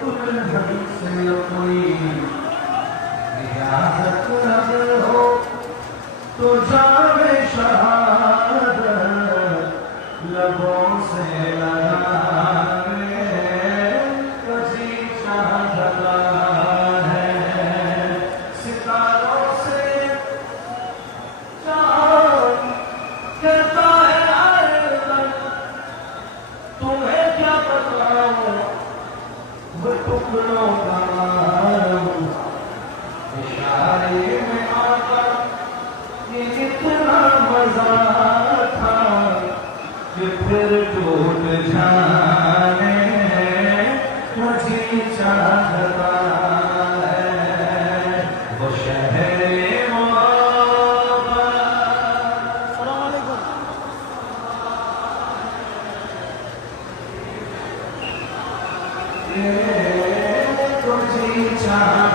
दुल्हन से कोई रियासत अगर हो तो जावे शहादत लबों से लगाने कजी चाहता है सितारों से चांद कहता है आयरन तुम्हें क्या बताऊं वो टुकड़ों का मालूम इशारे में आकर ये इतना मजा था कि फिर टूट जाने मुझे चाहता है वो शहरे मोहब्बत तुझे चाह